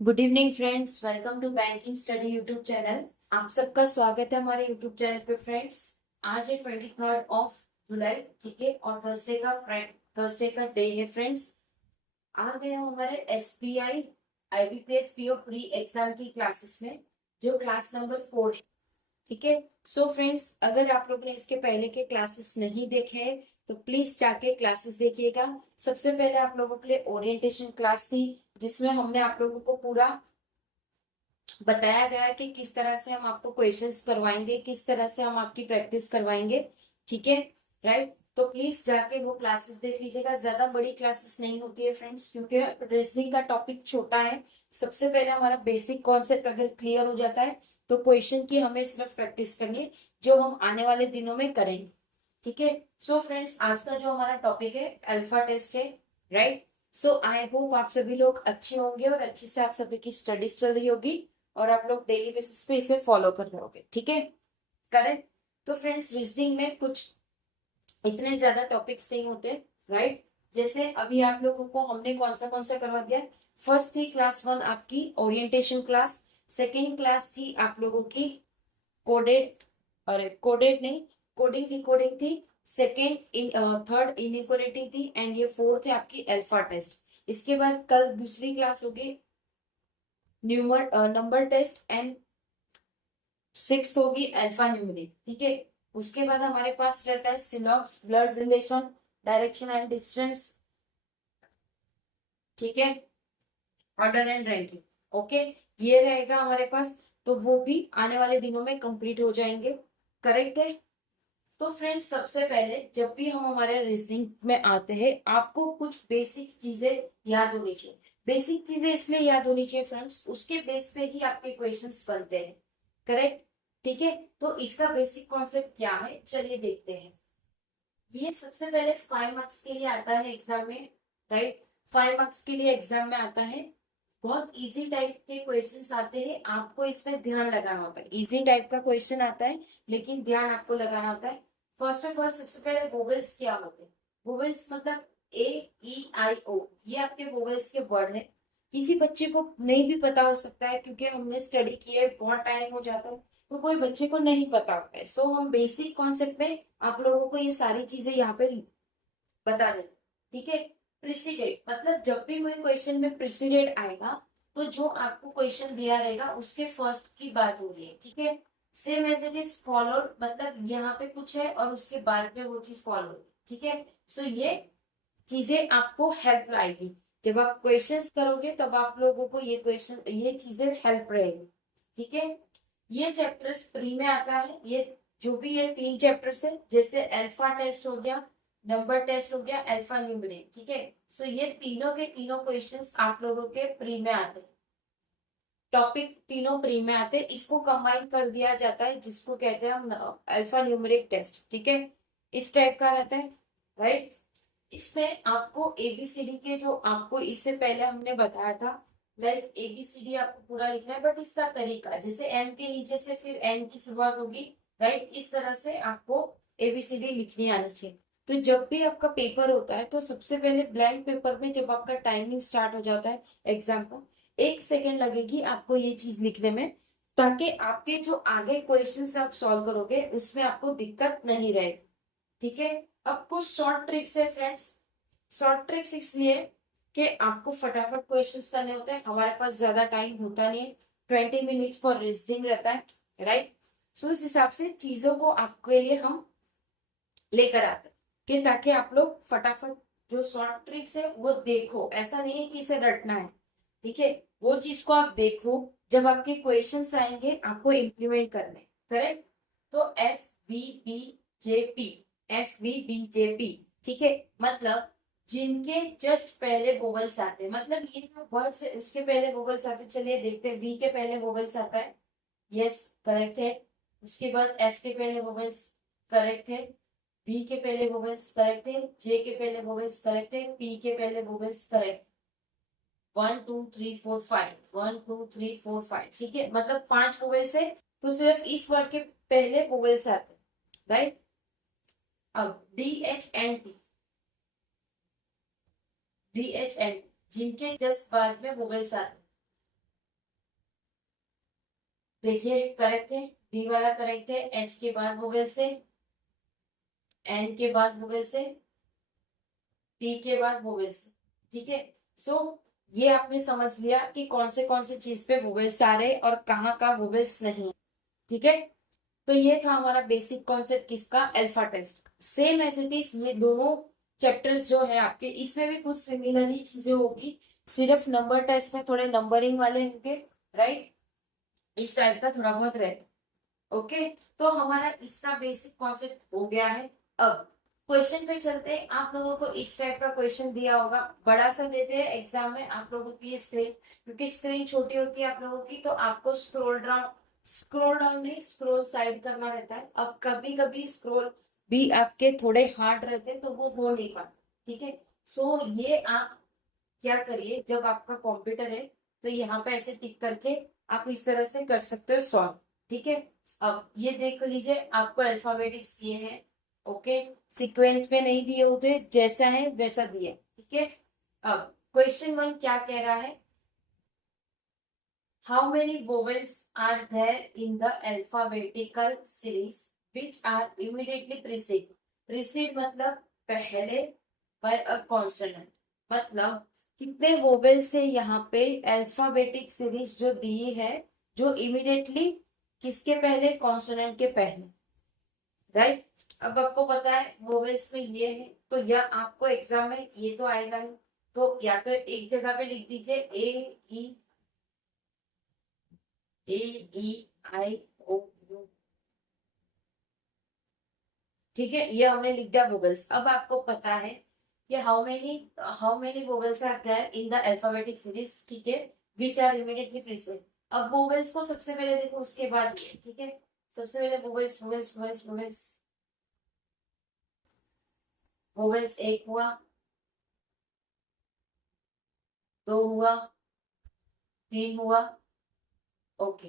Good evening friends, welcome to banking study YouTube channel. आप सबका स्वागत है हमारे यूट्यूब चैनल पे फ्रेंड्स। आज है 23 जुलाई, ठीक है, और थर्सडे का डे है फ्रेंड्स। आ गए हम हमारे SBI IBPS PO pre exam की क्लासेस में, जो क्लास नंबर 4 है। ठीक है। सो फ्रेंड्स, अगर आप लोग ने इसके पहले के क्लासेस नहीं देखे हैं तो प्लीज जाके क्लासेस देखिएगा। सबसे पहले आप लोगों के लिए ओरिएंटेशन क्लास थी, जिसमें हमने आप लोगों को पूरा बताया गया है कि किस तरह से हम आपको क्वेश्चंस करवाएंगे, किस तरह से हम आपकी प्रैक्टिस करवाएंगे। ठीक है, राइट। तो प्लीज जाके वो क्लासेस देख लीजिएगा। ज्यादा बड़ी क्लासेस नहीं होती है फ्रेंड्स, क्योंकि रीजनिंग का टॉपिक छोटा है। सबसे पहले हमारा बेसिक कॉन्सेप्ट अगर क्लियर हो जाता है तो क्वेश्चन की हमें सिर्फ प्रैक्टिस करनी है, जो हम आने वाले दिनों में करेंगे। ठीक है। सो फ्रेंड्स, आज का जो हमारा टॉपिक है अल्फा टेस्ट है, राइट। सो आई होप आप सभी लोग अच्छे होंगे और अच्छे से आप सभी की स्टडीज चल रही होगी और आप लोग डेली बेसिस पे इसे फॉलो कर रहे होगे। ठीक है, करेक्ट। तो फ्रेंड्स, रीजनिंग में कुछ इतने ज्यादा टॉपिक्स नहीं होते, राइट। जैसे अभी आप लोगों को हमने कौन सा करवा दिया। फर्स्ट थी क्लास 1 आपकी ओरिएंटेशन क्लास। सेकेंड क्लास थी आप लोगों की कोडेड, अरे कोडेड नहीं, कोडिंग डिकोडिंग थी। थर्ड इनइक्वालिटी थी, एंड ये फोर्थ है आपकी अल्फा टेस्ट। इसके बाद कल दूसरी क्लास होगी नंबर टेस्ट, एंड सिक्स होगी अल्फा न्यूमेरिक। ठीक है। उसके बाद हमारे पास रहता है सिलॉक्स, blood relation, direction and distance. ठीक है, ऑर्डर एंड रैंकिंग। ओके, ये रहेगा हमारे पास। तो वो भी आने वाले दिनों में कंप्लीट हो जाएंगे। करेक्ट है। तो फ्रेंड्स, सबसे पहले जब भी हम हमारे रीजनिंग में आते हैं, आपको कुछ बेसिक चीजें याद होनी चाहिए। बेसिक चीजें इसलिए याद होनी चाहिए फ्रेंड्स, उसके बेस पे ही आपके क्वेश्चंस बनते हैं। करेक्ट। ठीक है। तो इसका बेसिक कॉन्सेप्ट क्या है, चलिए देखते हैं। ये सबसे पहले 5 मार्क्स के लिए आता है एग्जाम में, राइट। 5 मार्क्स के लिए एग्जाम में आता है। बहुत इजी टाइप के क्वेश्चंस आते हैं, आपको इसमें ध्यान लगाना होता है। इजी टाइप का क्वेश्चन आता है, लेकिन ध्यान आपको लगाना होता है। फर्स्ट ऑफ ऑल, सबसे पहले वोवेल्स क्या होते हैं। वोवेल्स मतलब A E I O, ये आपके वोवेल्स के वर्ड है। किसी बच्चे को नहीं भी पता हो सकता है, क्योंकि हमने स्टडी किया है, बहुत टाइम हो जाता है, तो कोई बच्चे को नहीं पता होता है। सो हम बेसिक कॉन्सेप्ट में आप लोगों को ये सारी चीजें यहाँ पे बता देते। ठीक है। प्रेसिडेंट मतलब जब भी कोई क्वेश्चन में प्रेसिडेंट आएगा, तो जो आपको क्वेश्चन दिया रहेगा उसके फर्स्ट की बात हो रही है। ठीक है। Same as it is followed, मतलब यहाँ पे कुछ है और उसके बाद में वो चीज फॉलो होगी। ठीक है। सो ये चीजें आपको हेल्प आएगी। जब आप क्वेश्चंस करोगे तब आप लोगों को ये चीजें हेल्प रहेगी। ठीक है। ये चैप्टर्स प्री में आता है। ये जो भी ये 3 चैप्टर्स है, जैसे अल्फा टेस्ट हो गया, नंबर टेस्ट हो गया, अल्फा न्यूमेरिक। ठीक है। सो ये तीनों के तीनों क्वेश्चंस आप लोगों के प्री में आते हैं। टॉपिक तीनों प्री में आते हैं, इसको कंबाइन कर दिया जाता है, जिसको कहते हैं हम अल्फा न्यूमेरिक टेस्ट। ठीक है। इस टाइप का रहता है, राइट। इसमें आपको एबीसीडी के, जो आपको इससे पहले हमने बताया था, लाइक एबीसीडी आपको पूरा लिखना है, बट इसका तरीका जैसे एम के नीचे से फिर एन की शुरुआत होगी, राइट। इस तरह से आपको एबीसीडी लिखनी आनी चाहिए। तो जब भी आपका पेपर होता है, तो सबसे पहले ब्लैंक पेपर में जब आपका टाइमिंग स्टार्ट हो जाता है एग्जाम का, 1 सेकेंड लगेगी आपको ये चीज लिखने में, ताकि आपके जो आगे क्वेश्चंस आप सॉल्व करोगे उसमें आपको दिक्कत नहीं रहेगी। ठीक है। अब कुछ शॉर्ट ट्रिक्स है फ्रेंड्स। शॉर्ट ट्रिक्स इसलिए कि आपको फटाफट क्वेश्चंस करने होते हैं, हमारे पास ज्यादा टाइम होता नहीं है। 20 मिनट्स फॉर रीजनिंग रहता है, राइट। सो इस हिसाब से चीजों को आपके लिए हम लेकर आते हैं, कि ताकि आप लोग फटाफट जो शॉर्ट ट्रिक्स है वो देखो। ऐसा नहीं है कि इसे रटना है। ठीक है। वो चीज को आप देखो, जब आपके क्वेश्चंस आएंगे आपको इम्प्लीमेंट करने। करेक्ट। तो FVBJP, FVBJP, ठीक है, मतलब जिनके जस्ट पहले वोवेल्स आते हैं, मतलब ये जो वर्ड्स है उसके पहले वोवेल्स आते हैं। चलिए देखते हैं, वी के पहले वोवेल्स आता है, यस करेक्ट है। उसके बाद एफ के पहले वोवेल्स करेक्ट है, बी के पहले वोवेल्स करेक्ट है, जे के पहले वोवेल्स करेक्ट है, पी के पहले वोवेल्स करेक्ट। 1 2 3 4 5, 1 2 3 4 5, ठीक है, मतलब 5 वोवेल्स है। तो सिर्फ इस वर्ड के पहले वोवेल्स आते हैं, राइट। अब DHNT, जिनके जस्ट बाद में वोवेल्स आते हैं, देखिए करेक्ट है, डी वाला करेक्ट है, एच के बाद वोवेल से, एन के बाद वोवेल से, टी के बाद वोवेल से। ठीक है, सो ये आपने समझ लिया कि कौन से चीज पे वोवेल्स आ रहे और कहाँ का वोवेल्स नहीं है। ठीक है, तो ये था हमारा बेसिक कॉन्सेप्ट किसका, alpha test. Same as it is ये दोनों चैप्टर्स जो है आपके, इसमें भी कुछ सिमिलरली चीजें होगी, सिर्फ नंबर टेस्ट में थोड़े नंबरिंग वाले होंगे, राइट, इस टाइप का थोड़ा बहुत रहता। ओके, तो हमारा इसका बेसिक कॉन्सेप्ट हो गया है। अब क्वेश्चन पे चलते हैं। आप लोगों को इस टाइप का क्वेश्चन दिया होगा, बड़ा सा देते हैं एग्जाम में आप लोगों की स्क्रीन, क्योंकि स्क्रीन छोटी होती है आप लोगों की, तो आपको स्क्रॉल डाउन नहीं, स्क्रॉल साइड करना रहता है। अब कभी कभी स्क्रॉल भी आपके थोड़े हार्ड रहते हैं तो वो हो नहीं पाते। ठीक है, सो ये आप क्या करिए, जब आपका कंप्यूटर है तो यहाँ पे ऐसे टिक करके आप इस तरह से कर सकते हो सॉल्व। ठीक है, अब ये देख लीजिए आपको अल्फाबेटिक्स दिए हैं, ओके, सीक्वेंस में नहीं दिए होते, जैसा है वैसा दिए। ठीक है, अब क्वेश्चन 1 क्या कह रहा है, how many vowels are there in the alphabetical series which are immediately precede. Precede मतलब पहले, बाय अ कॉन्सोनेंट, मतलब कितने वोवेल से यहाँ पे अल्फाबेटिक सीरीज जो दी है, जो इमीडिएटली किसके पहले, कॉन्सोनेंट के पहले, राइट। अब आपको पता है वोवेल्स में ये है, तो यह आपको एग्जाम में ये तो आएगा नहीं, तो या तो एक जगह पे लिख दीजिए ए ई आई ओ यू। ठीक है, ये हमने लिख दिया वोवेल्स। अब आपको पता है कि how many vowels are there in the alphabetic series, ठीक है, विच आर इमीडिएटली प्रीसेड। अब वोवेल्स को सबसे पहले देखो, उसके बाद ठीक है, सबसे पहले vowels vowels vowels vowels. Vowels एक हुआ, दो हुआ, तीन हुआ, ओके।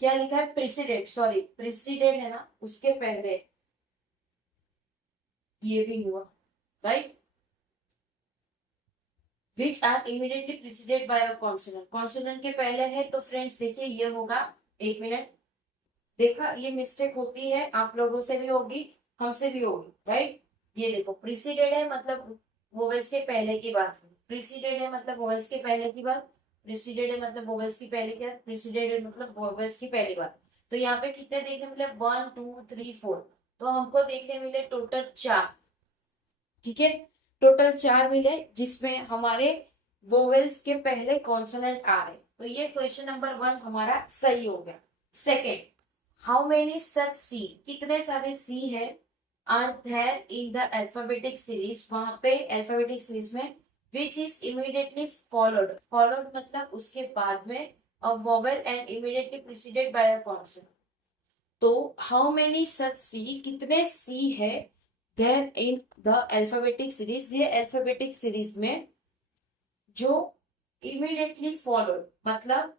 क्या लिखा है, प्रेसिडेंट, सॉरी प्रेसिडेंट है ना, उसके पहले ये भी हुआ, right, which are immediately preceded by a consonant. Consonant के पहले है तो फ्रेंड्स देखिए ये होगा, एक मिनट, देखा ये मिस्टेक होती है, आप लोगों से भी होगी, हमसे भी होगी, राइट। ये देखो प्रीसीडेड है मतलब वोवेल्स के पहले की बात हुई, प्रीसीडेड है मतलब वोवेल्स के पहले की बात, प्रीसीडेड है मतलब वोवेल्स की पहले की बात, प्रीसीडेड है मतलब वोवेल्स की पहली बात। तो यहाँ पे कितने देखने मिले, 1 2 3 4, तो हमको देखने मिले टोटल 4। ठीक है, टोटल 4 मिले, जिसमें हमारे वोवेल्स के पहले कॉन्सोनेंट आ रहे, तो ये क्वेश्चन नंबर 1 हमारा सही हो गया। Second, how many such C, कितने सारे सी है, are there in the alphabetic series, वहां पे अल्फाबेटिक सीरीज में, which is immediately followed, followed मतलब उसके बाद में a vowel and immediately preceded by a consonant. तो हाउ मेनी सच सी, कितने सी है there in the alphabetic series, ये अल्फाबेटिक सीरीज में जो इमीडिएटली फॉलोड मतलब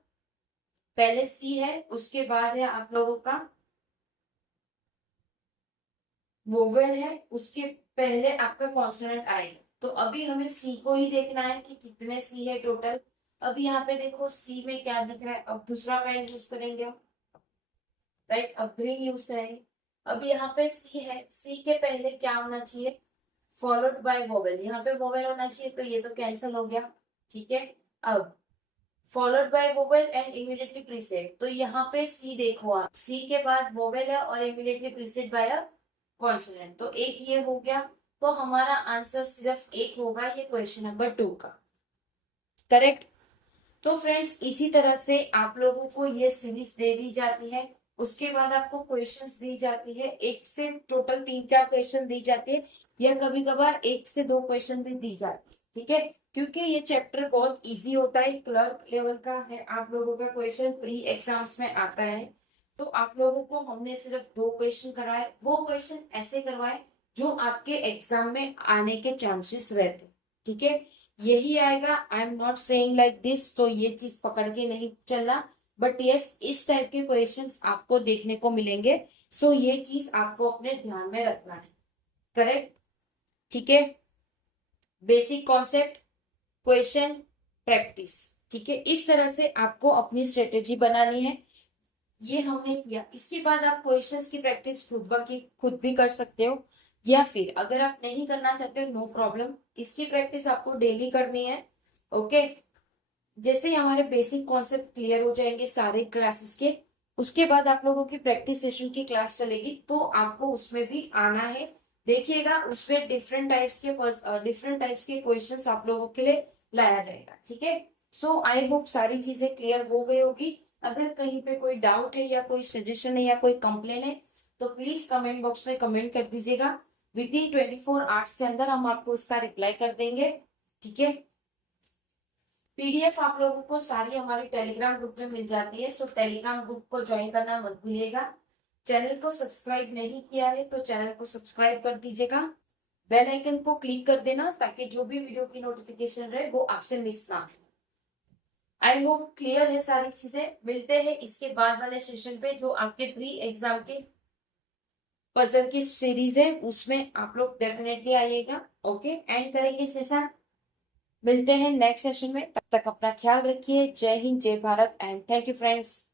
पहले सी है, उसके बाद है आप लोगों का वोवेल है, उसके पहले आपका कॉन्सोनेंट आएगा। तो अभी हमें सी को ही देखना है कि कितने सी है टोटल। अभी यहाँ पे देखो सी में क्या दिख रहा है, अब दूसरा पेन यूज करेंगे हम, राइट, अब ग्रीन यूज करेंगे। अब यहाँ पे सी है, सी के पहले क्या होना चाहिए, फॉलोड बाय वोवेल, यहाँ पे वोवेल होना चाहिए, तो ये तो कैंसिल हो गया। ठीक है, अब followed by vowel and immediately preceded, तो यहाँ पे सी देखो आप, सी के बाद वोवेल है और इमीडिएटली प्रीसेड बाय अ कॉन्सोनेंट, तो एक ये हो गया। तो हमारा आंसर सिर्फ एक होगा, ये क्वेश्चन नंबर 2 का, करेक्ट। तो फ्रेंड्स इसी तरह से आप लोगों को ये सीरीज दे दी जाती है, उसके बाद आपको क्वेश्चंस दी जाती है, एक से टोटल 3 4 क्वेश्चन दी जाती है, या कभी कभार 1 से 2 क्वेश्चन भी दी जाती है। ठीक है, क्योंकि ये चैप्टर बहुत इजी होता है, क्लर्क लेवल का है, आप लोगों का क्वेश्चन प्री एग्जाम्स में आता है, तो आप लोगों को हमने सिर्फ 2 क्वेश्चन कराए, वो क्वेश्चन ऐसे करवाए जो आपके एग्जाम में आने के चांसेस रहते। ठीक है, यही आएगा, I am not saying like this, तो ये चीज पकड़ के नहीं चलना, बट यस इस टाइप के क्वेश्चंस आपको देखने को मिलेंगे, सो ये चीज आपको अपने ध्यान में रखना है, करेक्ट। ठीक है, बेसिक कॉन्सेप्ट, क्वेश्चन, प्रैक्टिस। ठीक है, इस तरह से आपको अपनी स्ट्रेटेजी बनानी है। ये हमने किया। इसके बाद आप क्वेश्चंस की प्रैक्टिस खुद भी कर सकते हो, या फिर अगर आप नहीं करना चाहते हो नो प्रॉब्लम, इसकी प्रैक्टिस आपको डेली करनी है। ओके, जैसे ही हमारे बेसिक कॉन्सेप्ट क्लियर हो जाएंगे सारे क्लासेस के, उसके बाद आप लोगों की प्रैक्टिस सेशन की क्लास चलेगी, तो आपको उसमें भी आना है। देखिएगा, उसमें डिफरेंट टाइप्स के क्वेश्चंस आप लोगों के लिए लाया जाएगा। ठीक है, सो आई होप सारी चीजें क्लियर हो गई होगी। अगर कहीं पे कोई डाउट है या कोई सजेशन है या कोई कंप्लेन है, तो प्लीज कमेंट बॉक्स में कमेंट कर दीजिएगा। विद इन 24 आवर्स के अंदर हम आपको उसका रिप्लाई कर देंगे। ठीक है, पीडीएफ आप लोगों को सारी हमारे टेलीग्राम ग्रुप में मिल जाती है, सो टेलीग्राम ग्रुप को ज्वाइन करना मत भूलिएगा। चैनल को सब्सक्राइब नहीं किया है तो चैनल को सब्सक्राइब कर दीजिएगा। बेल आइकन को क्लिक कर देना ताकि जो भी वीडियो की नोटिफिकेशन रहे वो आपसे मिस ना हो। आई होप क्लियर है सारी चीजें। मिलते हैं इसके बाद वाले सेशन पे, जो आपके प्री एग्जाम के पजल की सीरीज है, उसमें आप लोग डेफिनेटली आइएगा। ओके, एंड करेंगे सेशन। मिलते हैं नेक्स्ट सेशन में, तब तक अपना ख्याल रखिए। जय हिंद, जय Bharat and thank you friends.